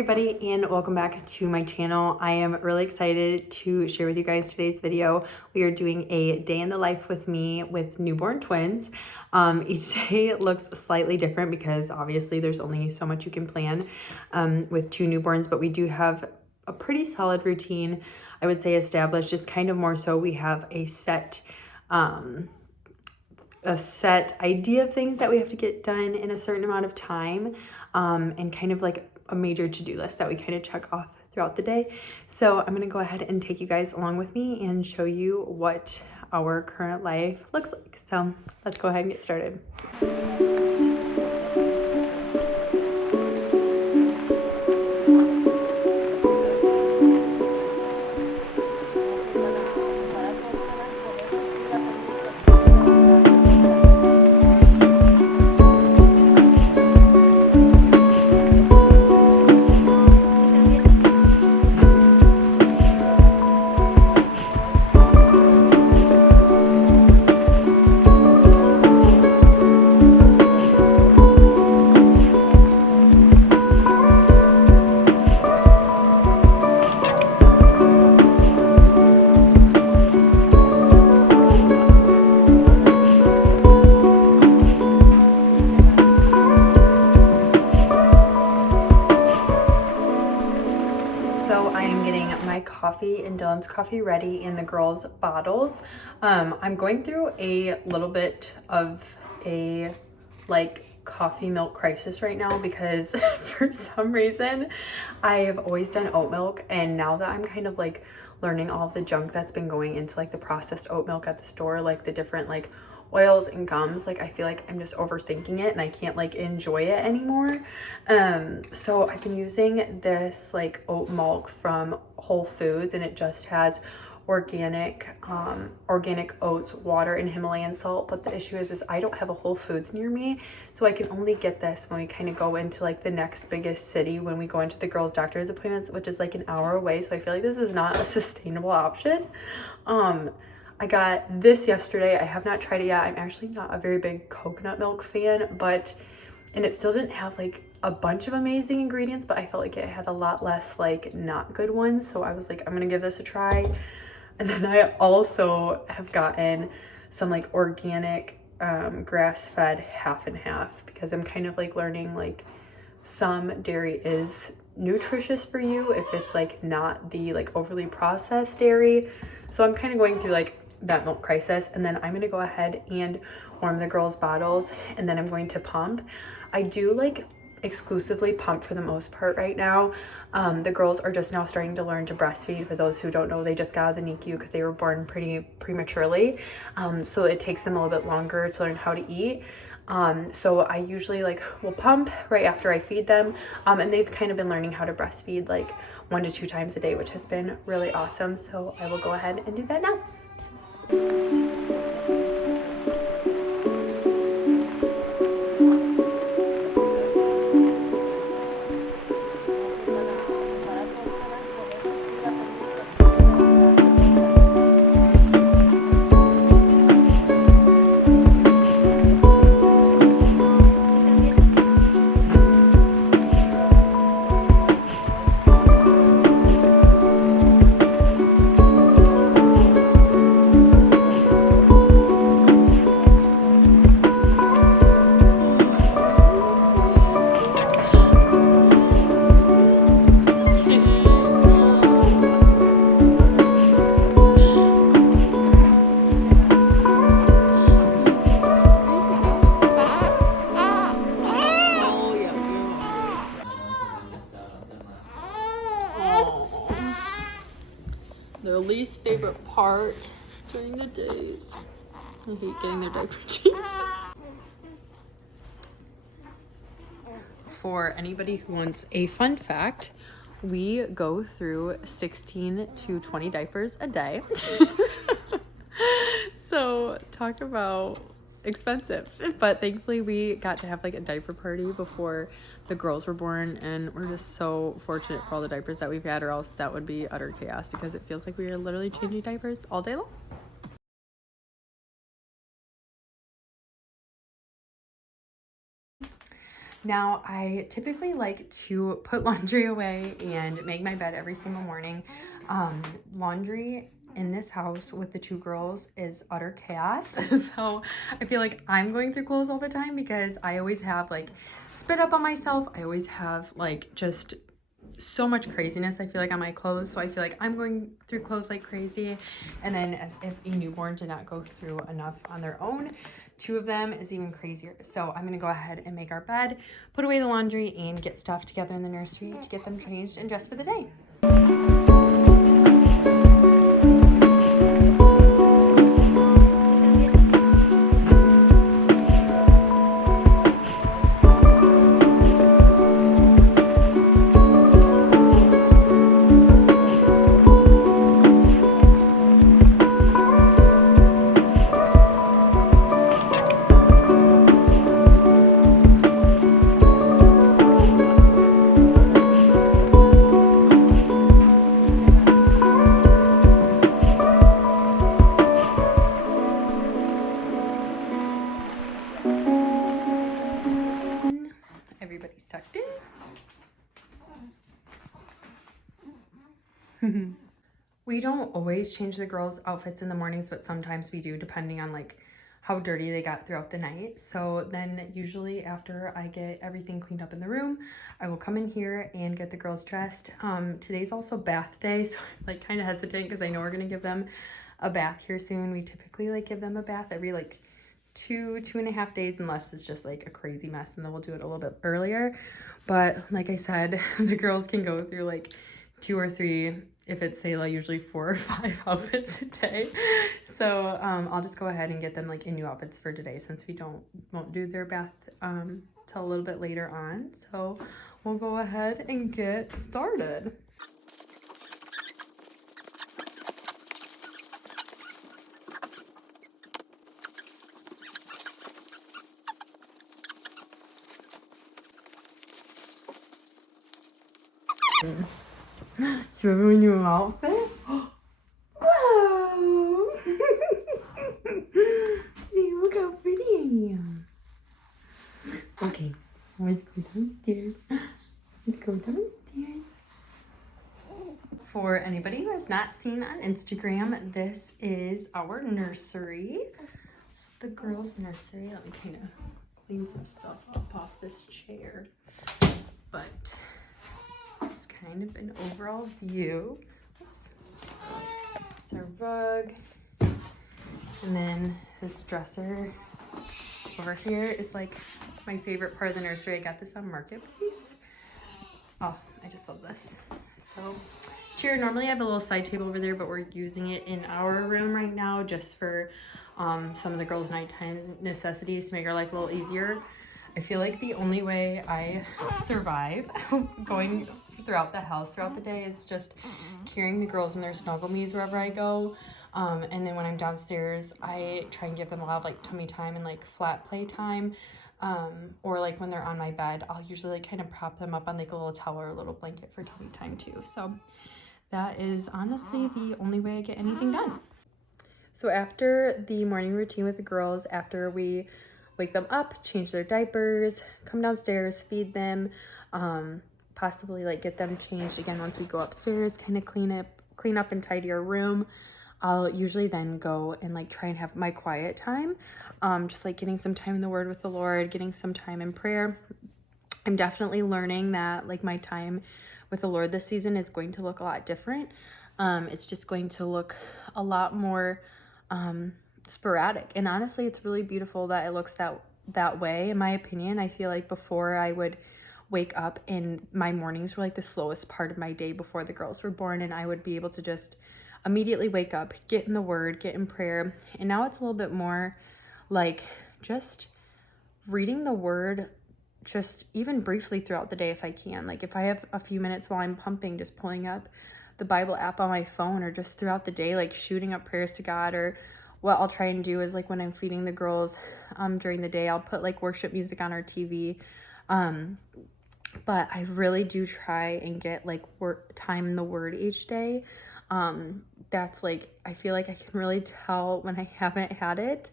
everybody, and welcome back to my channel. I am really excited to share with you guys today's video. We are doing a day in the life with me with newborn twins. Each day looks slightly different because obviously there's only so much you can plan with two newborns, but we do have a pretty solid routine, I would say, established. It's kind of more so we have a set idea of things that we have to get done in a certain amount of time, and kind of like a major to-do list that we kind of check off throughout the day. So I'm going to go ahead and take you guys along with me and show you what our current life looks like. So let's go ahead and get started. So I am getting my coffee and Dylan's coffee ready in the girls' bottles. I'm going through a little bit of a coffee milk crisis right now because for some reason I have always done oat milk, and now that I'm kind of like learning all of the junk that's been going into like the processed oat milk at the store, like the different like oils and gums, like I feel like I'm just overthinking it and I can't like enjoy it anymore. So I've been using this like oat milk from Whole Foods, and it just has organic oats, water, and Himalayan salt. But the issue is I don't have a Whole Foods near me, so I can only get this when we kind of go into like the next biggest city, when we go into the girls' doctor's appointments, which is like an hour away. So I feel like this is not a sustainable option. I got this yesterday. I have not tried it yet. I'm actually not a very big coconut milk fan, and it still didn't have like a bunch of amazing ingredients, but I felt like it had a lot less like not good ones. So I was like, I'm gonna give this a try. And then I also have gotten some like organic grass-fed half and half, because I'm kind of like learning like some dairy is nutritious for you if it's like not the like overly processed dairy. So I'm kind of going through like that milk crisis, and then I'm going to go ahead and warm the girls' bottles, and then I'm going to pump. I do like exclusively pump for the most part right now. The girls are just now starting to learn to breastfeed. For those who don't know, they just got out of the NICU because they were born pretty prematurely, so it takes them a little bit longer to learn how to eat. So I usually like will pump right after I feed them, and they've kind of been learning how to breastfeed like 1 to 2 times a day, which has been really awesome. So I will go ahead and do that now. Their least favorite part during the days. I hate getting their diaper changed. For anybody who wants a fun fact, we go through 16 to 20 diapers a day. So talk about expensive, but thankfully we got to have like a diaper party before the girls were born, and we're just so fortunate for all the diapers that we've had, or else that would be utter chaos because it feels like we are literally changing diapers all day long. Now, I typically like to put laundry away and make my bed every single morning. Laundry in this house with the two girls is utter chaos. So I feel like I'm going through clothes all the time because I always have like spit up on myself. I always have like just so much craziness I feel like on my clothes. So I feel like I'm going through clothes like crazy. And then as if a newborn did not go through enough on their own, two of them is even crazier. So I'm gonna go ahead and make our bed, put away the laundry, and get stuff together in the nursery to get them changed and dressed for the day. Everybody's tucked in. We don't always change the girls' outfits in the mornings, but sometimes we do, depending on like how dirty they got throughout the night. So then usually after I get everything cleaned up in the room, I will come in here and get the girls dressed. Today's also bath day, so I'm like kind of hesitant because I know we're gonna give them a bath here soon. We typically like give them a bath every like 2.5 days, unless it's just like a crazy mess, and then we'll do it a little bit earlier. But like I said, the girls can go through like 2 or 3, if it's Selah, usually 4 or 5 outfits a day. So I'll just go ahead and get them like in new outfits for today, since we won't do their bath till a little bit later on. So we'll go ahead and get started. So you have a new outfit? Whoa! See, look how pretty I am. Okay, let's go downstairs. Let's go downstairs. For anybody who has not seen on Instagram, this is our nursery. It's the girls' nursery. Let me kind of clean some stuff up off this chair. But it's kind of an overall view. Oops. It's our rug. And then this dresser over here is like my favorite part of the nursery. I got this on Marketplace. Oh, I just love this. So chair, normally I have a little side table over there, but we're using it in our room right now just for some of the girls' nighttime necessities to make our life a little easier. I feel like the only way I survive going throughout the house throughout the day is just carrying the girls in their snuggle me's wherever I go. And then when I'm downstairs, I try and give them a lot of like tummy time and like flat play time. Or like when they're on my bed, I'll usually like kind of prop them up on like a little towel or a little blanket for tummy time too. So that is honestly the only way I get anything done. So after the morning routine with the girls, after we wake them up, change their diapers, come downstairs, feed them, possibly like get them changed again once we go upstairs, kind of clean up and tidy our room. I'll usually then go and like try and have my quiet time, just like getting some time in the Word with the Lord, getting some time in prayer. I'm definitely learning that like my time with the Lord this season is going to look a lot different. It's just going to look a lot more sporadic, and honestly it's really beautiful that it looks that way, in my opinion. I feel like before I would wake up and my mornings were like the slowest part of my day before the girls were born, and I would be able to just immediately wake up, get in the Word, get in prayer. And now it's a little bit more like just reading the Word, just even briefly throughout the day if I can. Like if I have a few minutes while I'm pumping, just pulling up the Bible app on my phone, or just throughout the day, like shooting up prayers to God. Or what I'll try and do is like when I'm feeding the girls during the day, I'll put like worship music on our TV. But I really do try and get like time in the Word each day. That's like, I feel like I can really tell when I haven't had it.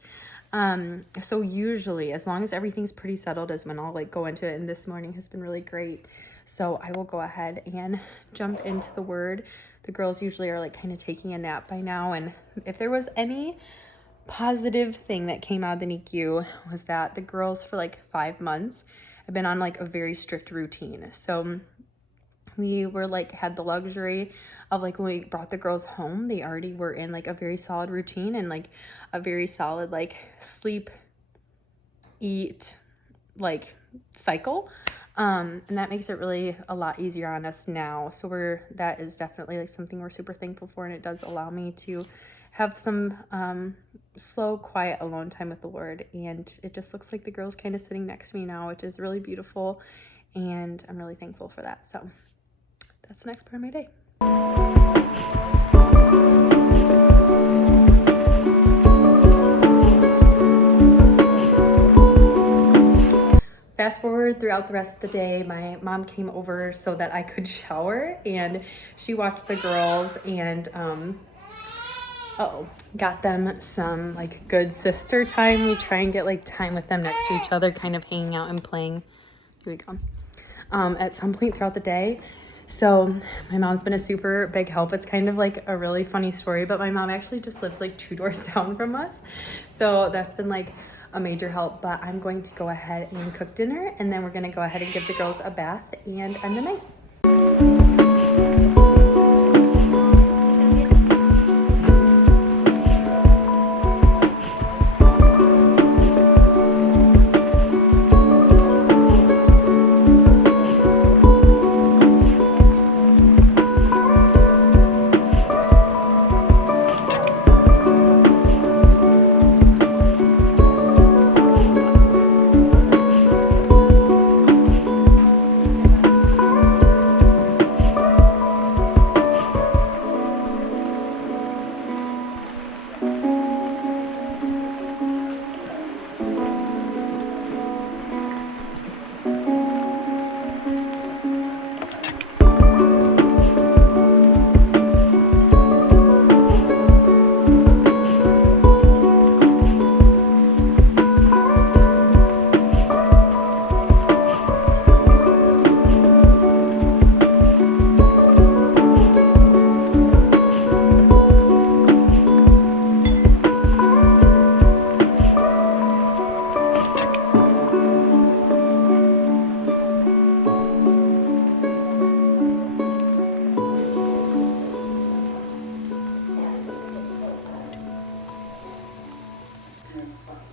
So usually, as long as everything's pretty settled, is when I'll like go into it. And this morning has been really great. So I will go ahead and jump into the word. The girls usually are like kind of taking a nap by now. And if there was any positive thing that came out of the NICU, was that the girls for like 5 months have been on like a very strict routine. So we were like, had the luxury of like, when we brought the girls home, they already were in like a very solid routine and like a very solid like sleep, eat, like cycle. And that makes it really a lot easier on us now. So that is definitely like something we're super thankful for. And it does allow me to have some slow, quiet, alone time with the Lord. And it just looks like the girl's kind of sitting next to me now, which is really beautiful. And I'm really thankful for that. So that's the next part of my day. Fast forward throughout the rest of the day, my mom came over so that I could shower, and she watched the girls and got them some like good sister time. We try and get like time with them next to each other, kind of hanging out and playing. Here we go. At some point throughout the day. So my mom's been a super big help. It's kind of like a really funny story, but my mom actually just lives like 2 doors down from us. So that's been like a major help. But I'm going to go ahead and cook dinner, and then we're going to go ahead and give the girls a bath and end the night.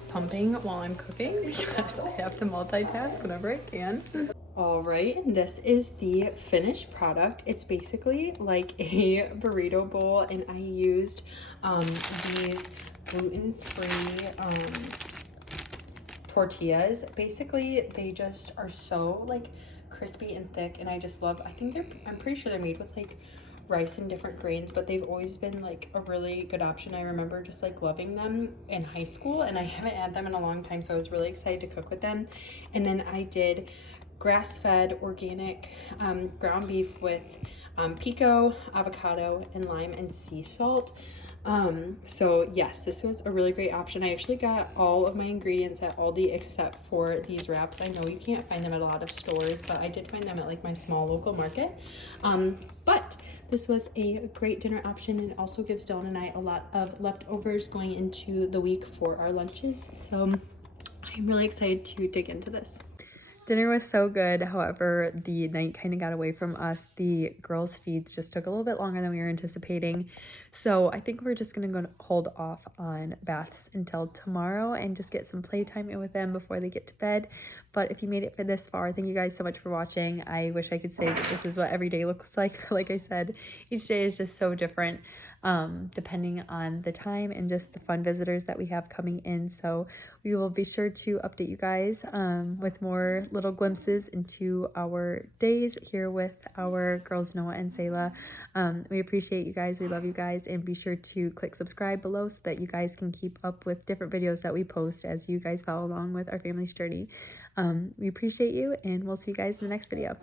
Pumping while I'm cooking because I have to multitask whenever I can. All right, and this is the finished product. It's basically like a burrito bowl, and I used these gluten-free tortillas. Basically, they just are so like crispy and thick, and I just love, I'm pretty sure they're made with like rice and different grains, but they've always been like a really good option. I remember just like loving them in high school, and I haven't had them in a long time, so I was really excited to cook with them. And then I did grass-fed organic ground beef with pico, avocado, and lime and sea salt. So yes, this was a really great option. I actually got all of my ingredients at Aldi except for these wraps. I know you can't find them at a lot of stores, but I did find them at like my small local market. But this was a great dinner option, and it also gives Dylan and I a lot of leftovers going into the week for our lunches. So I'm really excited to dig into this. Dinner was so good. However, the night kind of got away from us. The girls' feeds just took a little bit longer than we were anticipating. So I think we're just going to go hold off on baths until tomorrow and just get some playtime in with them before they get to bed. But if you made it for this far, thank you guys so much for watching. I wish I could say that this is what every day looks like. Like I said, each day is just so different, depending on the time and just the fun visitors that we have coming in. So we will be sure to update you guys with more little glimpses into our days here with our girls, Noah and Selah. We appreciate you guys. We love you guys. And be sure to click subscribe below so that you guys can keep up with different videos that we post as you guys follow along with our family's journey. We appreciate you, and we'll see you guys in the next video.